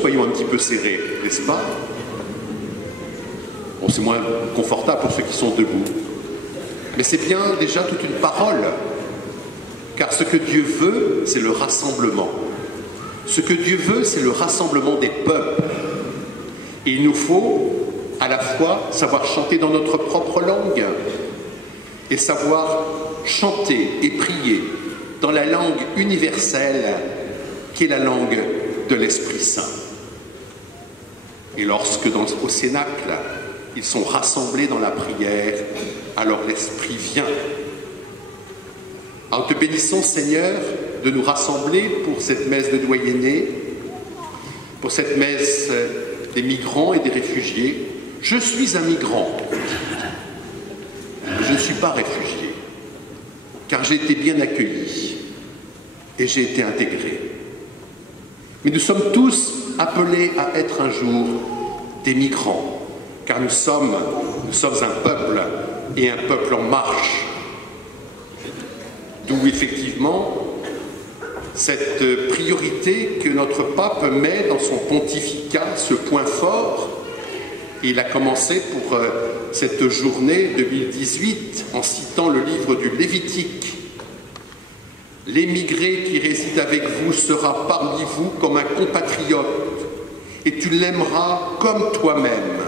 soyons un petit peu serrés, n'est-ce pas? Bon, c'est moins confortable pour ceux qui sont debout. Mais c'est bien déjà toute une parole. Car ce que Dieu veut, c'est le rassemblement. Ce que Dieu veut, c'est le rassemblement des peuples. Et il nous faut à la fois savoir chanter dans notre propre langue et savoir chanter et prier dans la langue universelle qui est la langue de l'Esprit Saint. Et lorsque au Cénacle, ils sont rassemblés dans la prière, alors l'Esprit vient. Alors te bénissons, Seigneur, de nous rassembler pour cette messe de doyenné, pour cette messe des migrants et des réfugiés. Je suis un migrant. Je ne suis pas réfugié, car j'ai été bien accueilli et j'ai été intégré. Mais nous sommes tous appelés à être un jour des migrants, car nous sommes un peuple et un peuple en marche. D'où effectivement cette priorité que notre pape met dans son pontificat, ce point fort. Il a commencé pour cette journée 2018 en citant le livre du Lévitique. L'émigré qui réside avec vous sera parmi vous comme un compatriote, et tu l'aimeras comme toi-même,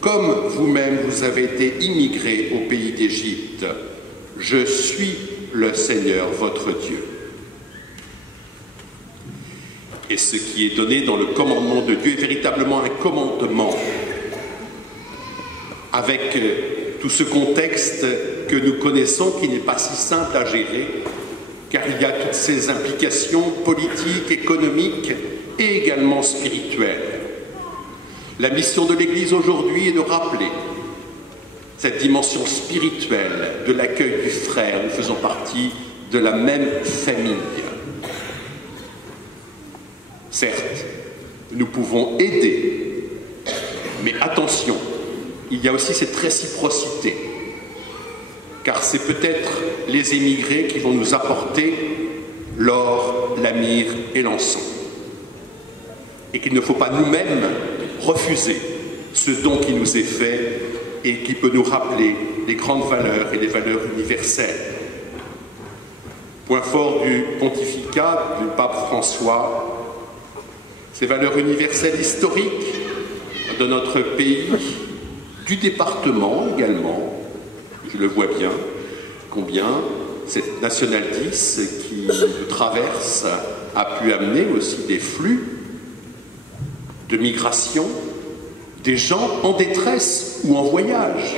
comme vous-même vous avez été immigrés au pays d'Égypte. Je suis le Seigneur votre Dieu. Et ce qui est donné dans le commandement de Dieu est véritablement un commandement avec tout ce contexte que nous connaissons qui n'est pas si simple à gérer, car il y a toutes ces implications politiques, économiques et également spirituelles. La mission de l'Église aujourd'hui est de rappeler cette dimension spirituelle de l'accueil du frère. Nous faisons partie de la même famille. Certes, nous pouvons aider, mais attention, il y a aussi cette réciprocité, car c'est peut-être les émigrés qui vont nous apporter l'or, la myrrhe et l'encens. Et qu'il ne faut pas nous-mêmes refuser ce don qui nous est fait et qui peut nous rappeler les grandes valeurs et les valeurs universelles. Point fort du pontificat du pape François, ces valeurs universelles historiques de notre pays, du département également. Je le vois bien, combien cette Nationale 10 qui nous traverse a pu amener aussi des flux de migration, des gens en détresse ou en voyage.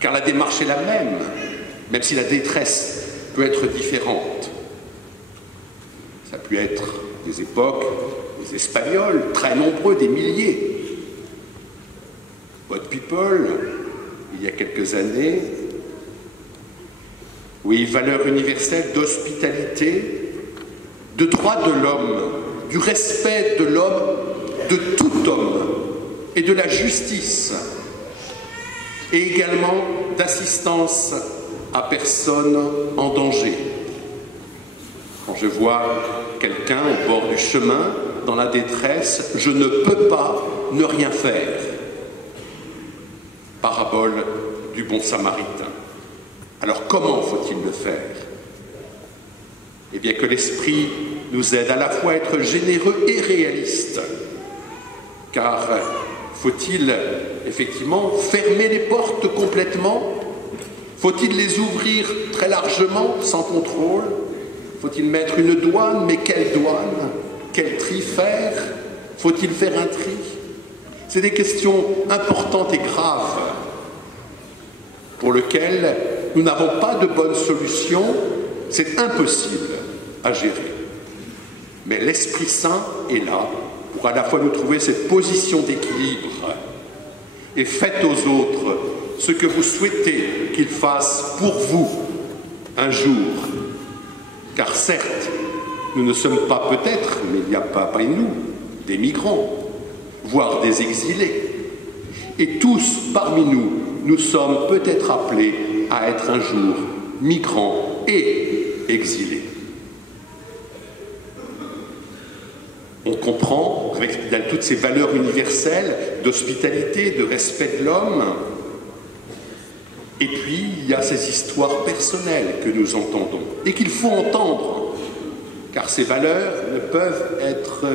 Car la démarche est la même si la détresse peut être différente. Ça peut être des époques, des Espagnols, très nombreux, des milliers. What People, il y a quelques années, oui, valeurs universelles d'hospitalité, de droit de l'homme, du respect de l'homme, de tout homme, et de la justice, et également d'assistance à personne en danger. Quand je vois quelqu'un au bord du chemin, dans la détresse, je ne peux pas ne rien faire. Parabole du bon samaritain. Alors comment faut-il le faire? Eh bien que l'Esprit nous aide à la fois à être généreux et réaliste. Car faut-il effectivement fermer les portes complètement? Faut-il les ouvrir très largement, sans contrôle? Faut-il mettre une douane? Mais quelle douane? Quel tri faire? Faut-il faire un tri? C'est des questions importantes et graves pour lesquelles nous n'avons pas de bonne solution. C'est impossible à gérer. Mais l'Esprit Saint est là pour à la fois nous trouver cette position d'équilibre. Et faites aux autres ce que vous souhaitez qu'ils fassent pour vous un jour. Car certes, nous ne sommes pas peut-être, mais il n'y a pas parmi nous, des migrants, voire des exilés. Et tous parmi nous, nous sommes peut-être appelés à être un jour migrants et exilés. On comprend avec toutes ces valeurs universelles d'hospitalité, de respect de l'homme. Et puis, il y a ces histoires personnelles que nous entendons et qu'il faut entendre, car ces valeurs ne peuvent être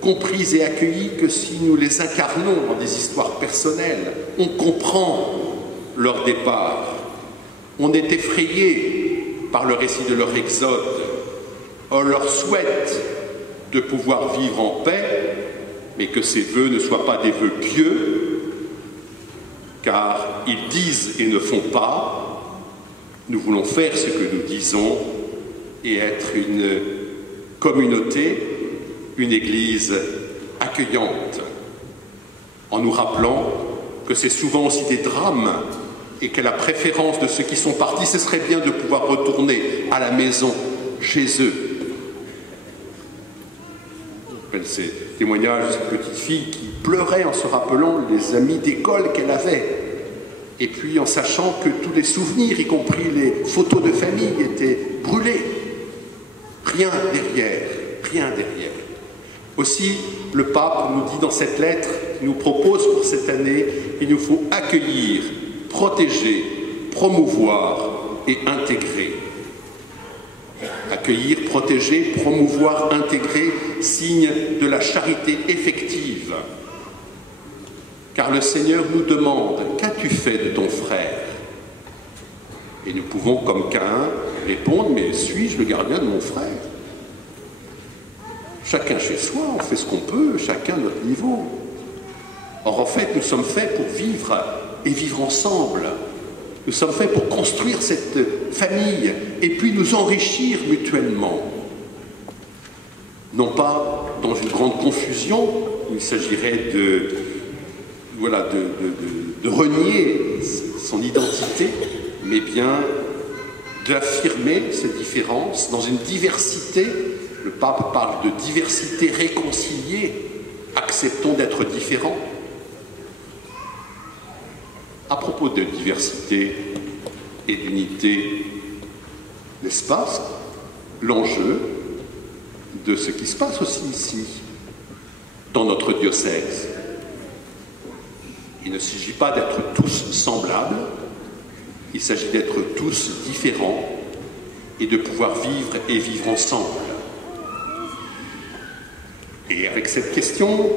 comprises et accueillies que si nous les incarnons dans des histoires personnelles. On comprend leur départ. On est effrayé par le récit de leur exode. On leur souhaite de pouvoir vivre en paix, mais que ces vœux ne soient pas des vœux pieux, car ils disent et ne font pas. Nous voulons faire ce que nous disons et être une communauté, une église accueillante, en nous rappelant que c'est souvent aussi des drames et qu'à la préférence de ceux qui sont partis, ce serait bien de pouvoir retourner à la maison, chez eux. Je rappelle ces témoignages de cette petite fille qui pleurait en se rappelant les amis d'école qu'elle avait. Et puis en sachant que tous les souvenirs, y compris les photos de famille, étaient brûlés. Rien derrière, rien derrière. Aussi, le pape nous dit dans cette lettre qu'il nous propose pour cette année qu'il nous faut accueillir, protéger, promouvoir et intégrer. Accueillir, protéger, promouvoir, intégrer, signe de la charité effective. Car le Seigneur nous demande « Qu'as-tu fait de ton frère ?» Et nous pouvons, comme Caïn, répondre « Mais suis-je le gardien de mon frère ?» Chacun chez soi, on fait ce qu'on peut, chacun à notre niveau. Or, en fait, nous sommes faits pour vivre et vivre ensemble. Nous sommes faits pour construire cette famille et puis nous enrichir mutuellement. Non pas dans une grande confusion, où il s'agirait de renier son identité, mais bien d'affirmer ces différences dans une diversité. Le pape parle de diversité réconciliée, acceptons d'être différents. À propos de diversité et d'unité, n'est-ce pas l'enjeu de ce qui se passe aussi ici, dans notre diocèse? Il ne s'agit pas d'être tous semblables, il s'agit d'être tous différents et de pouvoir vivre et vivre ensemble. Et avec cette question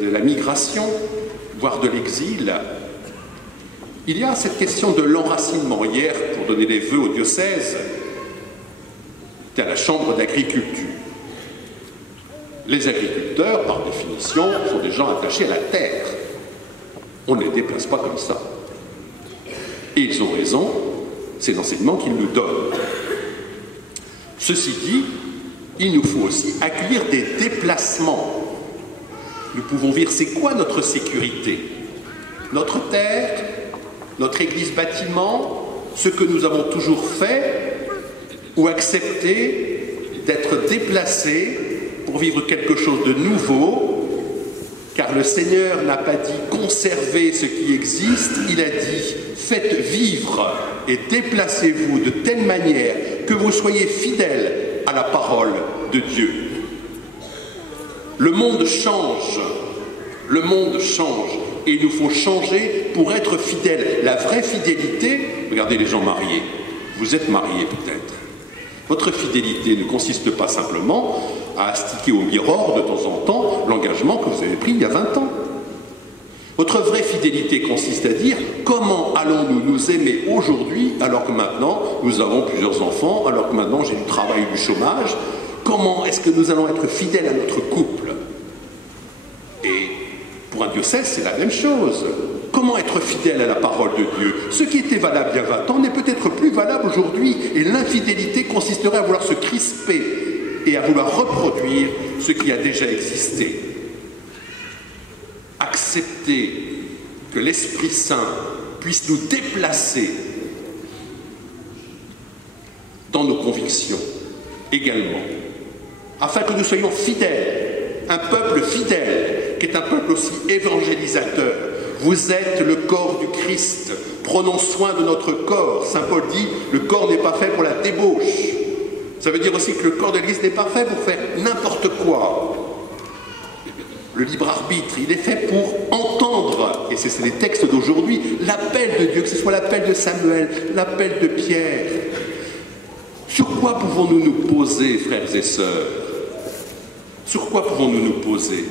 de la migration, voire de l'exil, il y a cette question de l'enracinement. Hier, pour donner les vœux au diocèse, c'était à la chambre d'agriculture. Les agriculteurs, par définition, sont des gens attachés à la terre. On ne les déplace pas comme ça. Et ils ont raison, c'est l'enseignement qu'ils nous donnent. Ceci dit, il nous faut aussi accueillir des déplacements. Nous pouvons dire, c'est quoi notre sécurité? Notre terre, notre église-bâtiment, ce que nous avons toujours fait, ou accepter d'être déplacés pour vivre quelque chose de nouveau, car le Seigneur n'a pas dit conservez ce qui existe, il a dit faites vivre et déplacez-vous de telle manière que vous soyez fidèles à la parole de Dieu. Le monde change, et il nous faut changer pour être fidèles. La vraie fidélité, regardez les gens mariés, vous êtes mariés peut-être. Votre fidélité ne consiste pas simplement à astiquer au miroir de temps en temps l'engagement que vous avez pris il y a 20 ans. Votre vraie fidélité consiste à dire comment allons-nous nous aimer aujourd'hui alors que maintenant nous avons plusieurs enfants, alors que maintenant j'ai du travail ou du chômage. Comment est-ce que nous allons être fidèles à notre couple? Et pour un diocèse, c'est la même chose. Comment être fidèle à la parole de Dieu? Ce qui était valable il y a 20 ans n'est peut-être plus valable aujourd'hui. Et l'infidélité consisterait à vouloir se crisper et à vouloir reproduire ce qui a déjà existé. Accepter que l'Esprit Saint puisse nous déplacer dans nos convictions également, afin que nous soyons fidèles, un peuple fidèle, qui est un peuple aussi évangélisateur. Vous êtes le corps du Christ, prenons soin de notre corps. Saint Paul dit, le corps n'est pas fait pour la débauche. Ça veut dire aussi que le corps de l'Église n'est pas fait pour faire n'importe quoi. le libre arbitre, il est fait pour entendre, et c'est les textes d'aujourd'hui, l'appel de Dieu, que ce soit l'appel de Samuel, l'appel de Pierre. Sur quoi pouvons-nous nous poser, frères et sœurs? Sur quoi pouvons-nous nous poser?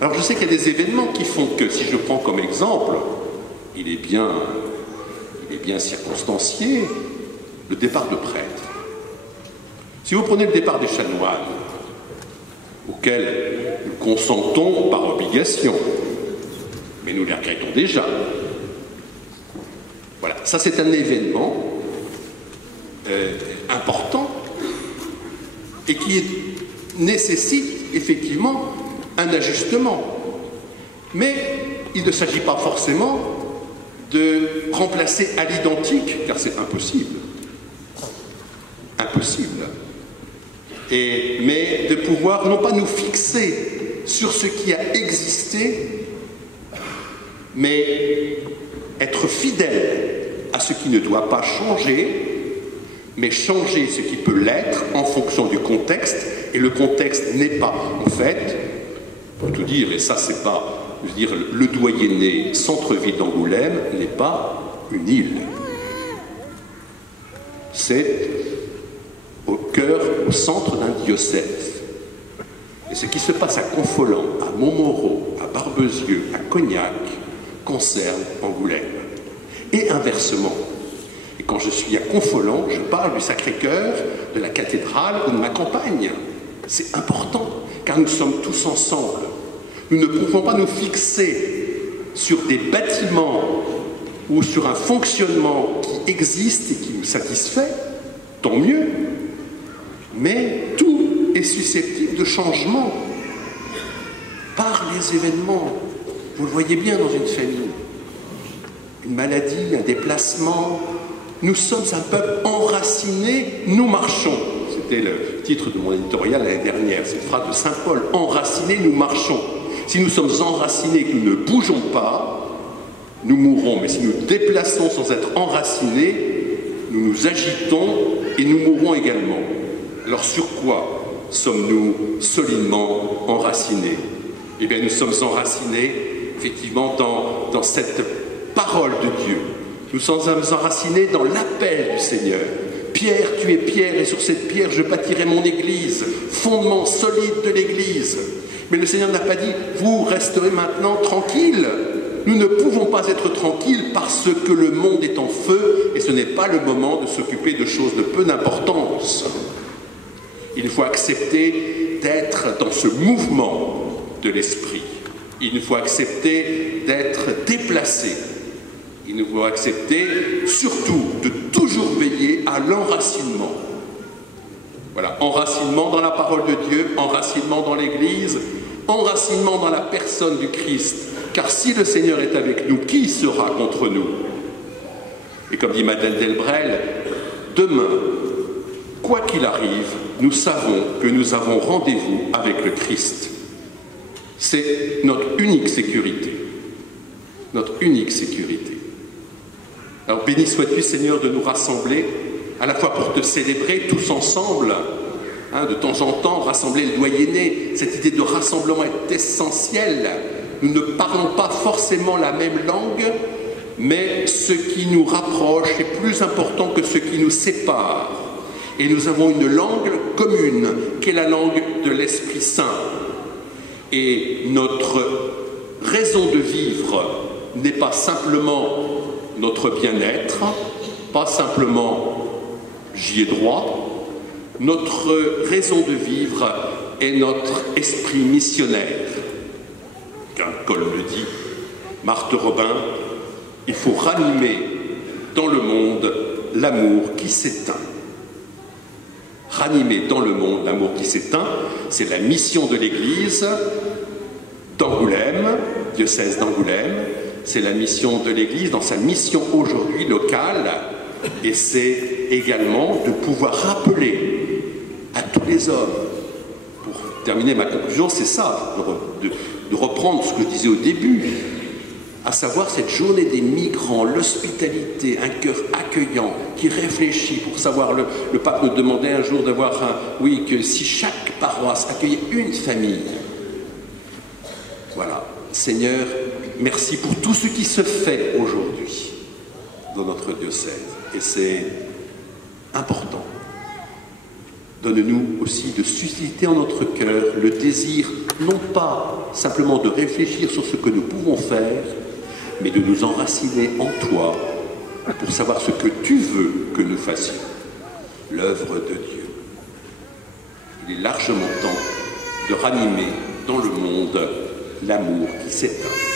Alors je sais qu'il y a des événements qui font que, si je prends comme exemple, il est bien circonstancié, le départ de prêtre. Si vous prenez le départ des chanoines, auquel nous consentons par obligation, mais nous les regrettons déjà. Voilà, ça c'est un événement important et qui nécessite effectivement un ajustement. Mais il ne s'agit pas forcément de remplacer à l'identique, car c'est impossible. Impossible. Mais de pouvoir non pas nous fixer sur ce qui a existé, mais être fidèle à ce qui ne doit pas changer, mais changer ce qui peut l'être en fonction du contexte. Et le contexte n'est pas, en fait, pour tout dire, et ça c'est pas, je veux dire, le Doyenné, centre-ville d'Angoulême, n'est pas une île. C'est au cœur, au centre d'un diocèse. Et ce qui se passe à Confolens, à Montmoreau, à Barbezieux, à Cognac, concerne Angoulême. Et inversement. Et quand je suis à Confolens, je parle du Sacré-Cœur, de la cathédrale ou de ma campagne. C'est important, car nous sommes tous ensemble. Nous ne pouvons pas nous fixer sur des bâtiments ou sur un fonctionnement qui existe et qui nous satisfait, tant mieux. Mais tout est susceptible de changement par les événements. Vous le voyez bien dans une famille. Une maladie, un déplacement. Nous sommes un peuple enraciné, nous marchons. C'était le titre de mon éditorial l'année dernière, cette phrase de Saint Paul. Enracinés, nous marchons. Si nous sommes enracinés et que nous ne bougeons pas, nous mourrons. Mais si nous nous déplaçons sans être enracinés, nous nous agitons et nous mourrons également. Alors sur quoi sommes-nous solidement enracinés? Eh bien, nous sommes enracinés, effectivement, dans cette parole de Dieu. Nous sommes enracinés dans l'appel du Seigneur. Pierre, tu es pierre, et sur cette pierre, je bâtirai mon église, fondement solide de l'église. Mais le Seigneur n'a pas dit, vous resterez maintenant tranquilles. Nous ne pouvons pas être tranquilles parce que le monde est en feu, et ce n'est pas le moment de s'occuper de choses de peu d'importance. Il faut accepter d'être dans ce mouvement de l'esprit. Il faut accepter d'être déplacé. Il faut accepter surtout de toujours veiller à l'enracinement. Voilà, enracinement dans la parole de Dieu, enracinement dans l'Église, enracinement dans la personne du Christ. Car si le Seigneur est avec nous, qui sera contre nous? Et comme dit Madeleine Delbrel, demain, quoi qu'il arrive, nous savons que nous avons rendez-vous avec le Christ. C'est notre unique sécurité. Notre unique sécurité. Alors béni sois-tu, Seigneur, de nous rassembler, à la fois pour te célébrer tous ensemble, de temps en temps, rassembler le Doyenné. Cette idée de rassemblement est essentielle. Nous ne parlons pas forcément la même langue, mais ce qui nous rapproche est plus important que ce qui nous sépare. Et nous avons une langue commune, qui est la langue de l'Esprit Saint. Et notre raison de vivre n'est pas simplement notre bien-être, pas simplement j'y ai droit. Notre raison de vivre est notre esprit missionnaire. Car Cole le dit, Marthe Robin, il faut ranimer dans le monde l'amour qui s'éteint. Ranimer dans le monde l'amour qui s'éteint, c'est la mission de l'Église d'Angoulême, diocèse d'Angoulême, c'est la mission de l'Église dans sa mission aujourd'hui locale, et c'est également de pouvoir rappeler à tous les hommes, pour terminer ma conclusion, c'est ça, de reprendre ce que je disais au début, à savoir cette journée des migrants, l'hospitalité, un cœur accueillant, qui réfléchit pour savoir, le pape me demandait un jour d'avoir que si chaque paroisse accueillait une famille, Seigneur, merci pour tout ce qui se fait aujourd'hui dans notre diocèse. Et c'est important. Donne-nous aussi de susciter en notre cœur le désir, non pas simplement de réfléchir sur ce que nous pouvons faire, mais de nous enraciner en toi pour savoir ce que tu veux que nous fassions, l'œuvre de Dieu. Il est largement temps de ranimer dans le monde l'amour qui s'éteint.